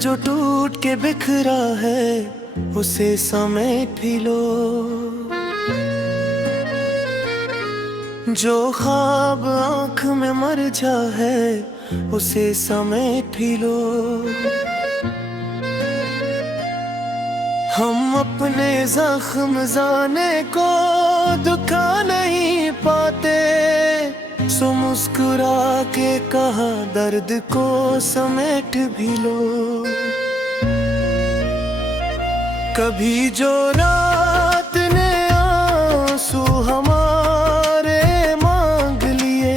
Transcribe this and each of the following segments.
जो टूट के बिखरा है उसे समेट भी लो। जो ख्वाब आँख में मर जा है उसे समेट भी लो। हम अपने जख्म जाने को दुखा नहीं पाते, सो मुस्कुरा के कहा दर्द को समेट भी लो। कभी जो रात ने आंसू हमारे मांग लिए,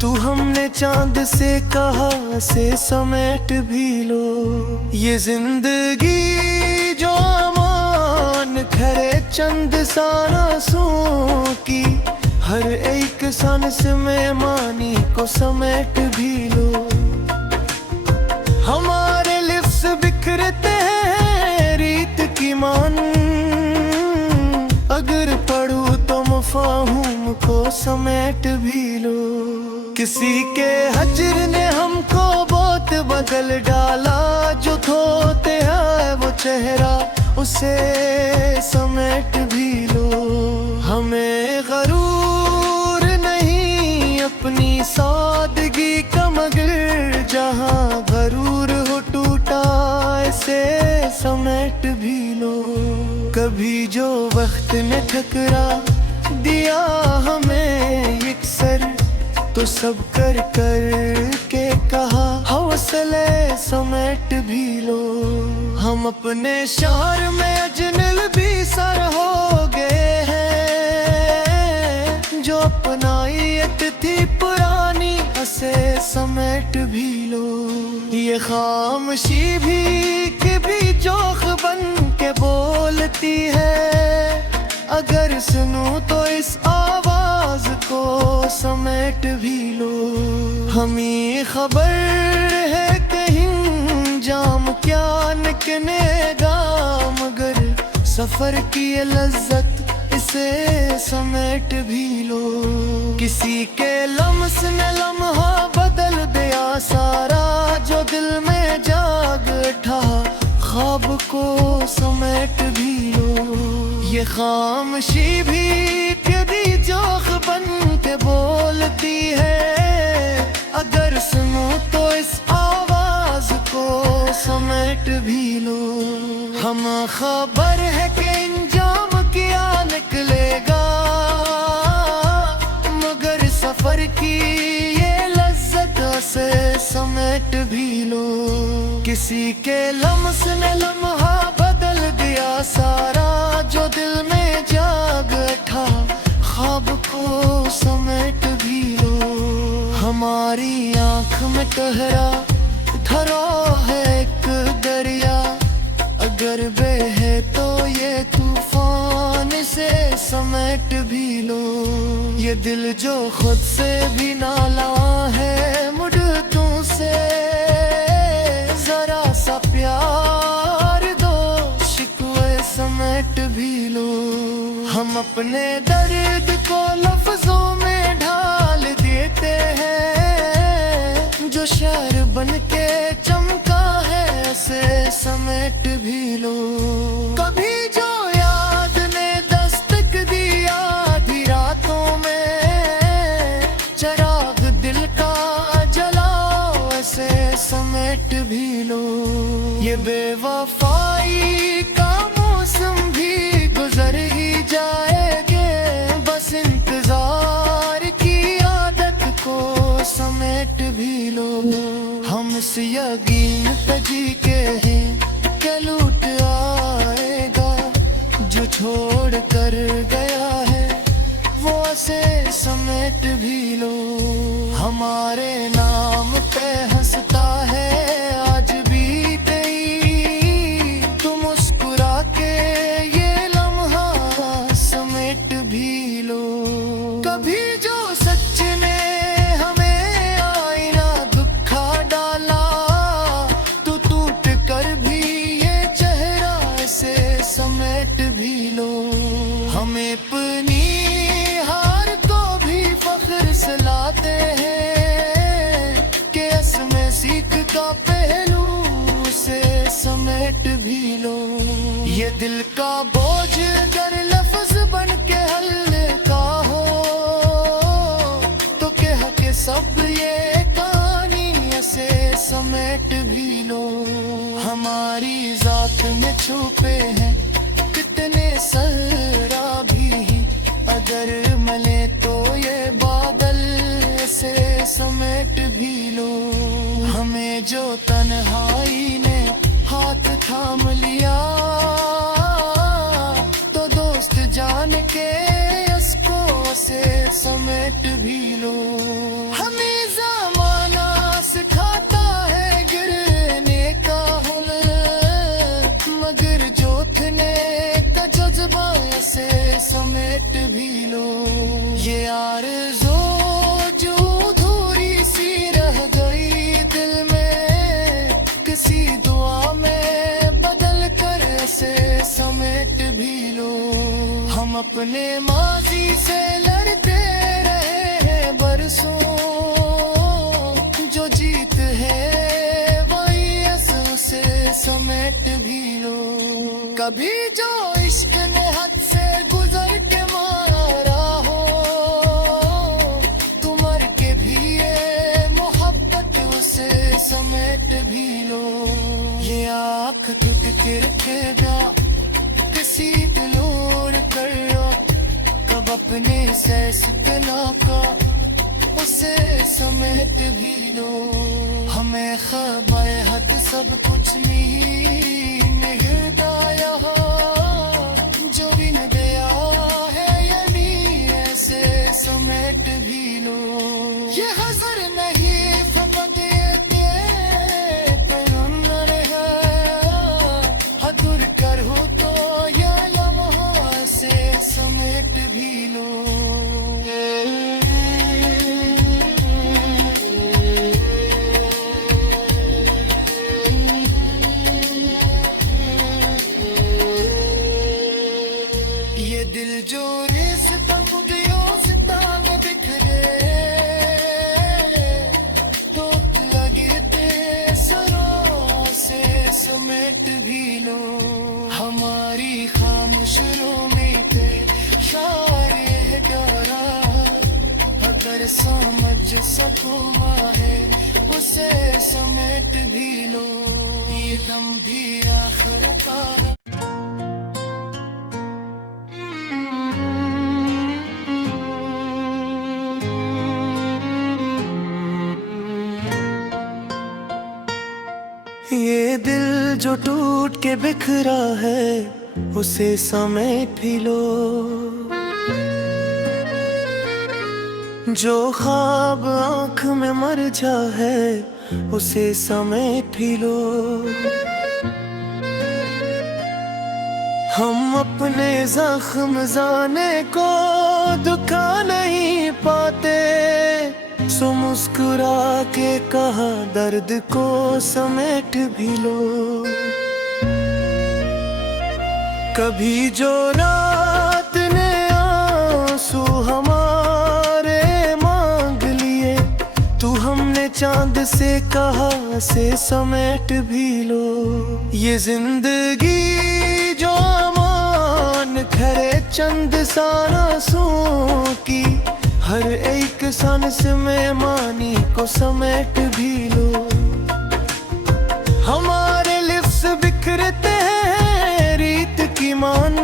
तू हमने चांद से कहा से समेट भी लो। ये जिंदगी जो अमान खरे चंद सांसों की, हर एक सांस में मानी को समेट भी लो। हमारे लिप्स बिखरते हैं रीत की मान, अगर पढ़ूं तो मफ़ाहूम को समेट भी लो। किसी के हजर ने हमको बहुत बदल डाला, जो धोते हैं वो चेहरा उसे समेट भी लो। हमें गरूर नहीं अपनी सादगी का, मगर जहाँ गरूर हो टूटा ऐसे समेट भी लो। कभी जो वक्त ने ठकरा दिया हमें यकसर, तो सब कर कर के कहा हौसले समेट भी लो। हम अपने शहर में अजनबी सर हो गए हैं, जो अपनाइत थी पुरानी उसे समेट भी लो। ये खामोशी भी कभी जोख बन के बोलती है, अगर सुनूं तो इस आवाज को समेट भी लो। हमें खबर है कहीं जाम क्या निकलेगा, मगर सफर की ये लज्जत इसे समेट भी लो। किसी के लम्स ने लम्हा बदल दिया सारा, जो दिल में जाग उठा ख्वाब को समेट भी लो। ये खामोशी भी कभी जोख बन के बोलती है, अगर सुनूं तो इस आवाज को समेट भी लो। हम खबर है कि इंजाम क्या निकलेगा, मगर सफर की ये लज्जत से समेट भी लो। किसी के लम्स ने लम्हा बदल दिया सारा, जो दिल में जाग उठा ख्वाब को समेट भी लो। हमारी आँख में ठहरा धरा है एक दरिया, अगर बहे तो ये तूफान से समेट भी लो। ये दिल जो खुद से भी नाला है, मुड़ तुमसे जरा सा प्यार दो, शिकवे समेट भी लो। हम अपने दर्द को लफ्जों में ढाल देते हैं, जो शहर बन के चमका है उसे समेट भी लो। कभी जो याद ने दस्तक दिया आधी रातों में, चराग दिल का जलाओ ऐसे समेट भी लो। ये बेवफाई का मौसम भी गुजर ही जाएंगे, बस इंतजार की आदत को समेट भी लो। हम इस यकीन पे जी के हैं कि लूट आएगा, जो छोड़ कर गया है वो से समेट भी लो। हमारे नाम पे हंसता है आज भी तेरी, तू मुस्कुरा के ये लम्हा समेट भी लो। कभी जो सच ने हमें आईना दुखा डाला, तू टूट कर भी ये चेहरा से समेट भी लो। हमें अपनी हार को भी फख्र से लाते हैं कि इसमें सी समेट भी लो। ये दिल का बोझ अगर लफ्ज बन के हल्का हो तो कह के सब ये कहानी ऐसे समेट भी लो। हमारी जात में छुपे हैं कितने सरा भी, अगर मले तो ये बादल से समेट भी लो। हमें जो तन्हाई ने हाथ थाम लिया तो दोस्त जान के इसको से समेट भी लो। हमें ज़माना सिखाता है गिरने का हुनर, मगर जोतने का जज्बा से समेट भी लो। ये आरज़ू जो अधूरी सी रह गई दिल में, किसी दुआ में बदल कर से समेट भी लो। हम अपने माजी से लड़ते रहे हैं बरसों, जो जीत है वही असू से समेट भी लो। कभी जो इश्क ने हद से गुजर के मारा हो, तुमर के भी ये मोहब्बत उसे समेट भी लो। ये आँख टूट के रखेगा किसी दिलोर कर, कब अपने से सुतना का उसे समेट भी लो। हमें खबर हद सब कुछ नहीं हिदाया हो, जो भी न दिया है यानी ऐसे समेट भी लो। ये हज़र नहीं फकत ये पैगंबर है, हदुर कर हो तो ये लम्हा से समेट भी लो। ये दिल जो रेस तंबुदियों से तांग बिखरे, तो लगते सरों से समेट भी लो। हमारी खामोशियों में थे शायर डरा, अगर समझ सको है उसे समेट भी लो। ये दम भी आखिर का ये दिल जो टूट के बिखरा है उसे समेट भी लो। जो ख्वाब आँख में मर जा है उसे समेट भी लो। हम अपने जख्म जाने को दुखा नहीं पाते, सो मुस्कुरा के कहा दर्द को समेट भी लो। कभी जो रात ने आंसू हमारे मांग लिए, तू हमने चांद से कहा से समेट भी लो। ये जिंदगी जो अमान खरे चंद सांसों की, हर एक सांस में मानी को समेट भी लो। हमारे लिफ्स बिखरते हैं रीत की मान,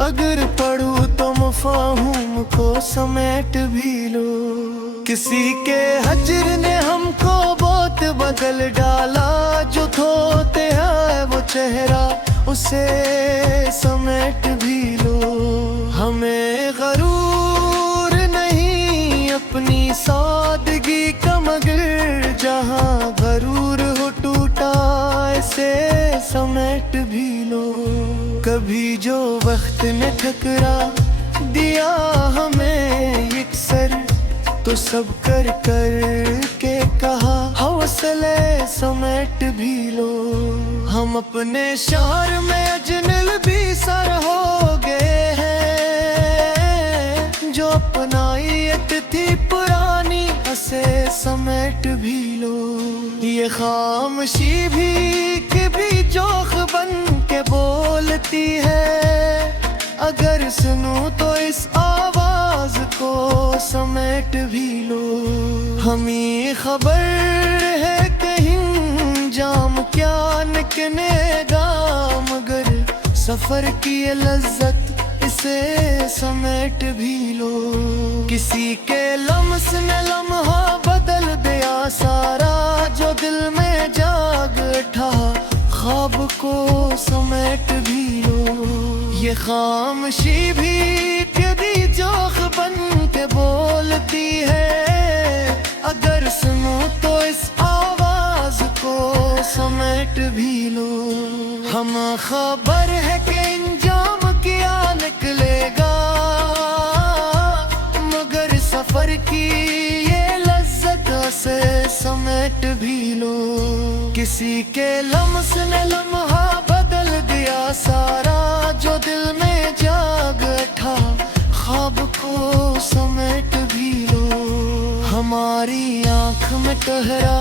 अगर पढ़ूं तो मफ़ाहूम को समेट भी लो। किसी के हजर ने हमको बहुत बदल डाला, जो धोते हैं वो चेहरा उसे समेट भी लो। हमें गरूर नहीं अपनी सादगी का, मगर जहाँ गरूर हो टूटा ऐसे समेट भी लो। कभी जो वक्त ने ठकरा दिया हमें यकसर, तो सब कर कर के कहा हौसले समेट भी लो। हम अपने शहर में अजनबी सर हो गए हैं, जो अपनाइत थी पुरानी इसे समेट भी लो। ये खामोशी भी कभी जोख बन के बोलती है, अगर सुनूं तो इस आवाज को समेट भी लो। हमें खबर है कहीं जाम क्या निकलेगा, मगर सफर की ये लज्जत इसे समेट भी लो। किसी के लम्स ने लम्हा बदल दिया सारा, जो दिल में जाग उठा ख्वाब को समेट भी लो। ये खामोशी भी कभी जोख बन के बोलती है, अगर सुनूं तो इस आवाज को समेट भी लो। हम खबर है कि इंजाम क्या निकलेगा, मगर सफर की ये लज्जत से समेट भी लो। किसी के लम्स ने लम्हा बदल दिया सारा, जो दिल में जाग उठा ख्वाब को समेट भी लो। हमारी आँख में ठहरा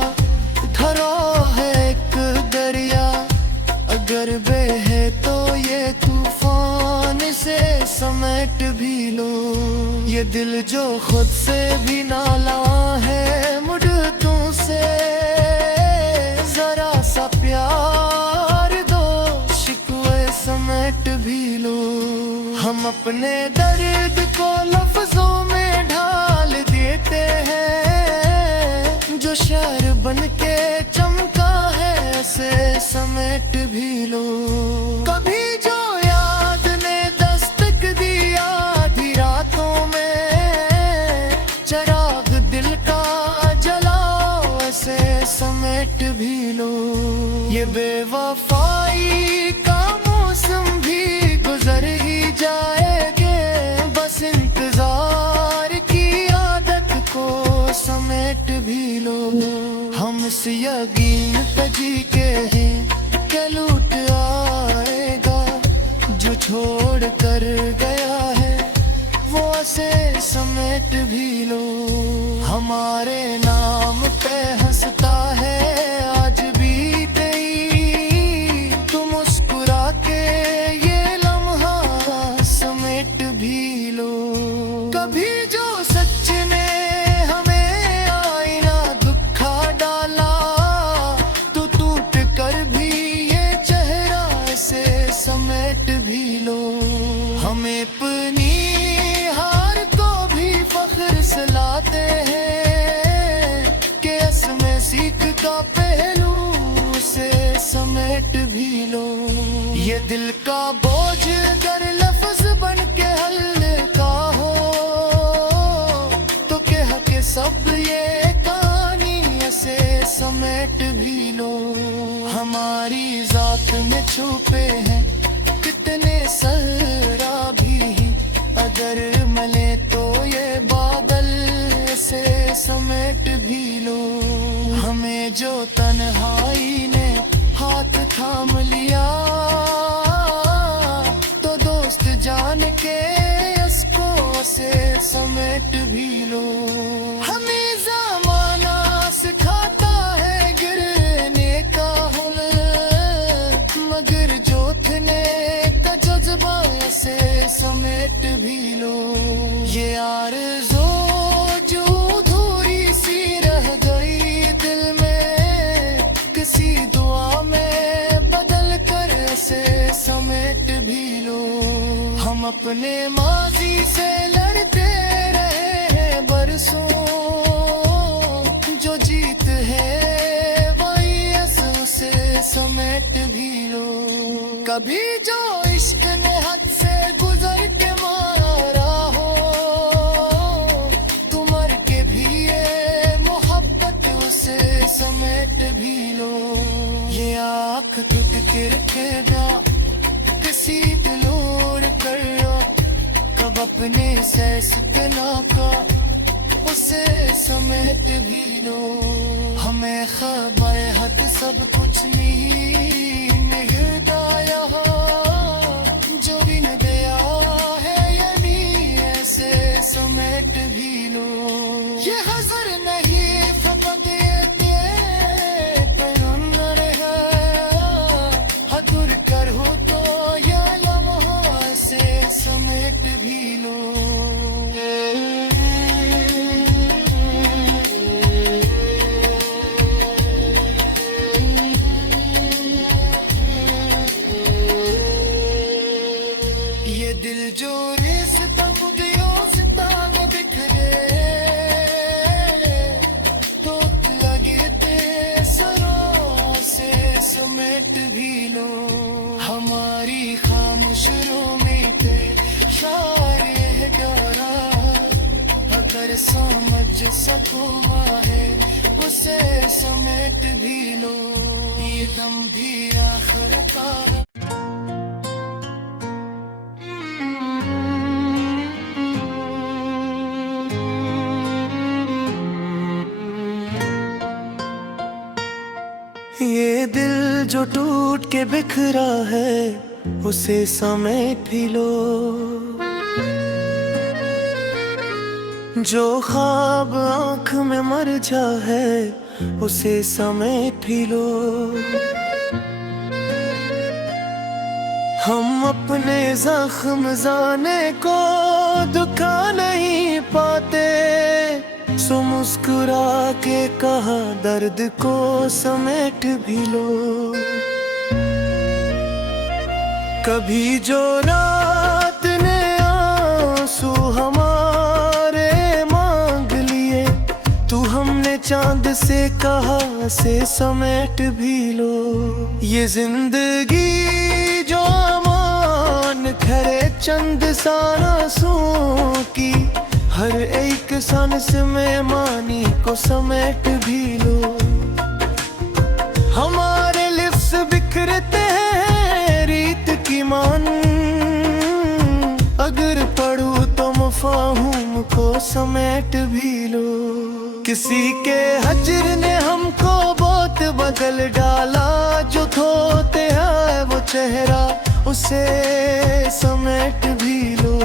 धरा है एक दरिया, अगर बहे तो ये तूफान से समेट भी लो। ये दिल जो खुद से भी नाला है, मुड़ तुमसे जरा सा प्यार दो, शिकवे समेट भी लो। हम अपने दर्द को लफ्जों में ढाल देते हैं, जो शहर बन के चमका है ऐसे समेट भी लो। कभी जो याद ने दस्तक दी आधी रातों में, चराग दिल का जलाओ ऐसे समेट भी लो। ये बेवफाई का मौसम भी गुजर ही जाएंगे, बस इंतजार की आदत को समेट भी लो। हम इस यकीन पे जी के हैं कि लूट आएगा, जो छोड़ कर गया है वो से समेट भी लो। हमारे नाम पे हंसता है आज भी तेरी, तू मुस्कुरा के ये लम्हा समेट भी लो। कभी जो सच ने हमें आईना दुखा डाला, तो टूट कर भी ये चेहरा से समेट भी लो। हमें अपनी हार को भी फख्र से लाते हैं, कि इसमें सीख का पहलू से समेट भी लो। ये दिल का बोझ अगर लफ्ज बन के हल्का हो, तो कह के सब ये कहानी ऐसे समेट भी लो। हमारी जात में छुपे हैं कितने सहरा भी, अगर मले तो ये बादल से समेट भी लो। हमें जो तन्हाई ने हाथ थाम लिया, तो दोस्त जान के इसको से समेट भी लो। हमें ज़माना सिखाता है गिरने का हुनर, मगर जोतने का जज्बा से समेट भी लो। ये आरज़ू जो अधूरी सी रह गई दिल में, किसी दुआ में बदल कर से समेट भी लो। हम अपने माजी से लड़ते रहे हैं बरसों, जो जीत है वही असू से समेट भी लो। कभी जो इश्क ने हद से गुजर के मारा हो, तुम मर के भी ये मोहब्बत उसे समेट भी लो। ये आँख टूट के रखेगा किसी दिलोर कर, कब अपने से सुतना का उसे समेट भी लो। हमें खबर हद सब कुछ नहीं दाया हो, जो भी न गया है यानी ऐसे समेट भी लो। ये हज़र नहीं जो रेस तमदियों सितारे बिखरे तो लगते सरों से समेट भी लो। हमारी खामोशियों में ते शायरी डरा अगर समझ सको है उसे समेट भी लो। ये दम भी आखिर का ये दिल जो टूट के बिखरा है उसे समेट भी लो। जो ख्वाब आँख में मर जा है उसे समेट भी लो। हम अपने जख्म जाने को दुखा नहीं पाते, सो मुस्कुरा के कहा दर्द को समेट भी लो। कभी जो रात ने आंसू हमारे मांग लिए, तू हमने चांद से कहा से समेट भी लो। ये जिंदगी जो अमान खरे चंद सांसों की, हर एक सांस में मानी को समेट भी लो। हमारे लिप्स बिखरते हैं रीत की मान, अगर पढ़ूं तो मफ़हूम को समेट भी लो। किसी के हजर ने हमको बहुत बदल डाला, जो धोते हैं वो चेहरा उसे समेट भी लो।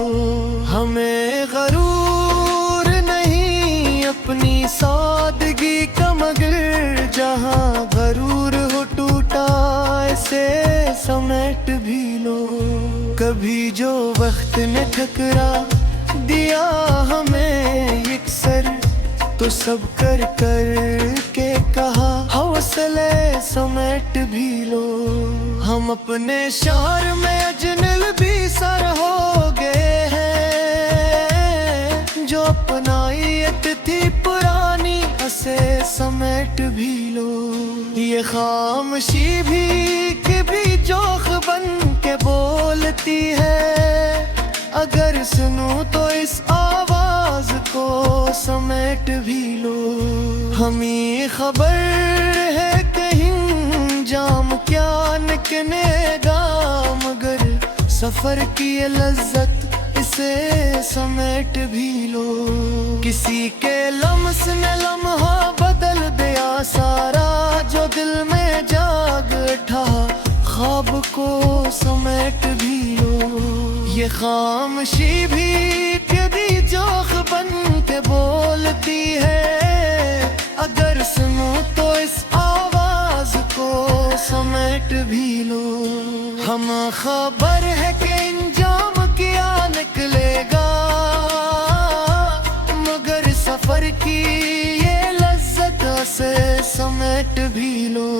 हमें गरूर नहीं अपनी सादगी का, मगर जहाँ गरूर हो टूटा ऐसे समेट भी लो। कभी जो वक्त ने ठकरा दिया हमें यकसर, तो सब कर कर के कहा हौसले समेट भी लो। हम अपने शहर में अजनबी सर हो गए हैं, जो अपनाइत थी पुरानी उसे समेट भी लो। ये खामोशी भी कभी जोख बन के बोलती है, अगर सुनूं तो इस आवाज को समेट भी लो। हमें खबर है कहीं जाम क्या निकलेगा, मगर सफर की ये लज्जत इसे समेट भी लो। किसी के लम्स ने लम्हा बदल दिया सारा, जो दिल में जाग उठा ख्वाब को समेट भी लो। ये खामोशी भी कभी जोख बन के बोलती है, अगर सुनूं तो इस आवाज को समेट भी लो। हम खबर है कि इंजाम क्या निकलेगा, मगर सफर की ये लज्जत से समेट भी लो।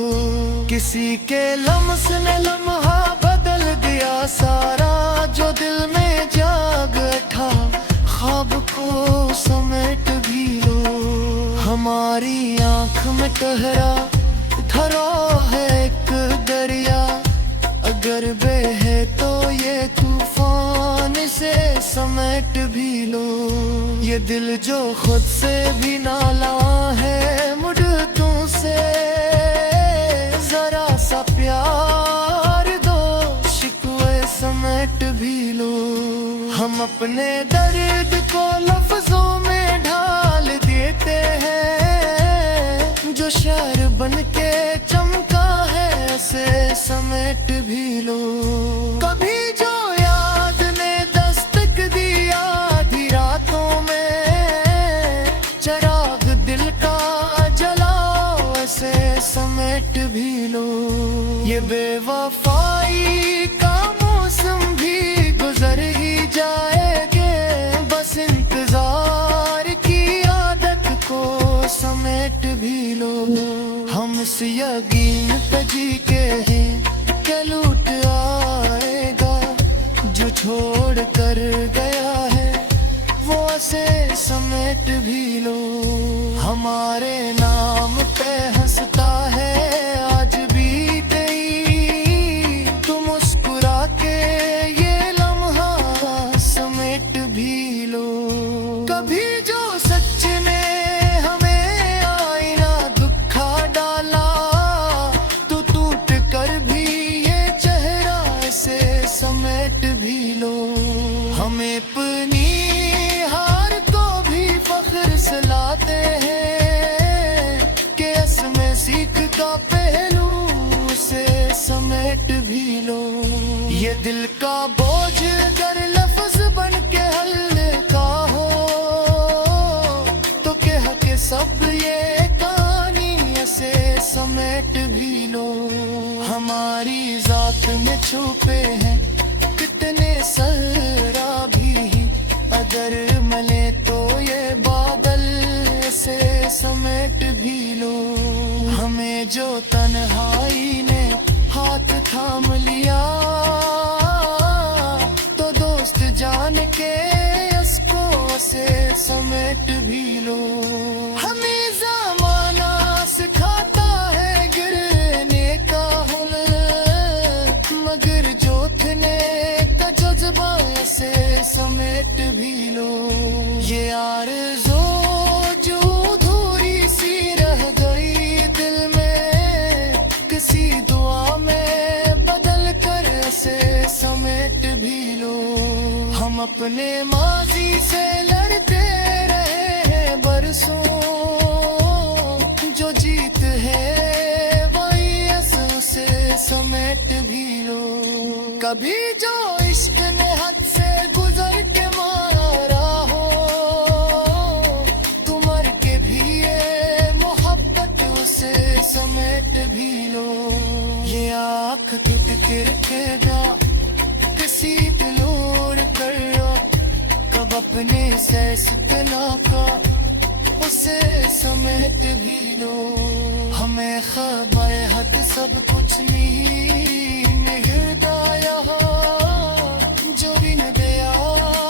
किसी के लम्स ने लम्हा बदल दिया सारा, जो दिल में जाग उठा ख्वाब को समेट भी लो। हमारी आँख में ठहरा धरा है एक दरिया, अगर बहे तो ये तूफान से समेट भी लो। ये दिल जो खुद से भी नाला है, मुड़ तुमसे जरा सा प्यार दो, शिकवे समेट भी लो। हम अपने दर्द को लफ्जों में ढाल देते हैं, जो शहर बन के चमका है उसे समेट भी लो। कभी जो याद ने दस्तक दी आधी रातों में, चराग दिल का जलाओ ऐसे समेट भी लो। ये बेवफाई का मौसम भी गुजर ही जाएंगे, बस इंतजार की आदत को समेट भी लो। हम इस यकीन पे जी के हैं कि लूट आएगा, जो छोड़ छोड़ कर गया है वो ऐसे समेट भी लो। हमारे नाम पे हंसता है आज भी तेरी, तू मुस्कुरा के ये लम्हा समेट भी लो। कभी जो सच ने हमें आईना दुखा डाला, तो टूट कर भी ये चेहरा से समेट भी लो। हमें अपनी हार को भी फख्र से लाते हैं कि इसमें सीख का पहलू से समेट भी लो। ये दिल का बोझ अगर लफ्ज बन के हल्का हो, तो कह के सब ये कहानी ऐसे समेट भी लो। हमारी जात में छुपे हैं कितने सराबी, अगर मले तो ये बादल से समेट भी लो। हमें जो तन्हाई ने हाथ थाम लिया, तो दोस्त जान के इसको से समेट भी लो। हमें ज़माना सिखाता है गिरने का हुनर, मगर जोतने का जज्बा से समेट भी लो। ये आरज़ू जो अधूरी सी रह गई दिल में, किसी दुआ में बदल कर से समेट भी लो। हम अपने माजी से लड़ते रहे हैं बरसों, जो जीत है वही असू से समेट भी लो। कभी जो इश्क ने हद से गुजर के मारा हो, तुम मर के भी ये मोहब्बत उसे समेट भी लो। ये आँख टूट के रखेगा किसी दिलोर कर, कब अपने से सतना का उसे समेट भी लो। हमें खबर हद सब कुछ नहीं हिदाया, जो भी न दिया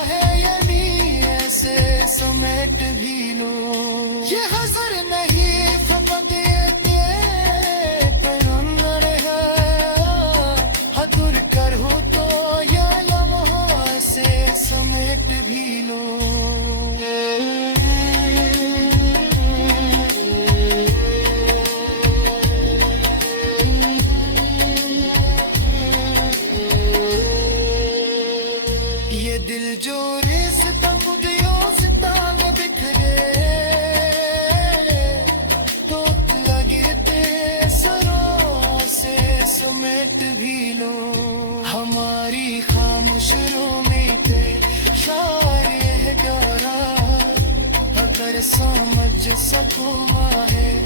है यानी ऐसे समेट भी लो। ये हज़र नहीं फकत ये पैगंबर है, हदुर कर हो तो ये लम्हा ऐसे समेट भी लो। ये दिल जो रिश्ता मुझियों से तांग बिखरे, तो लगते सरों से समेट भी लो। हमारी खामोशियों में थे शायर गारा, अगर समझ सको है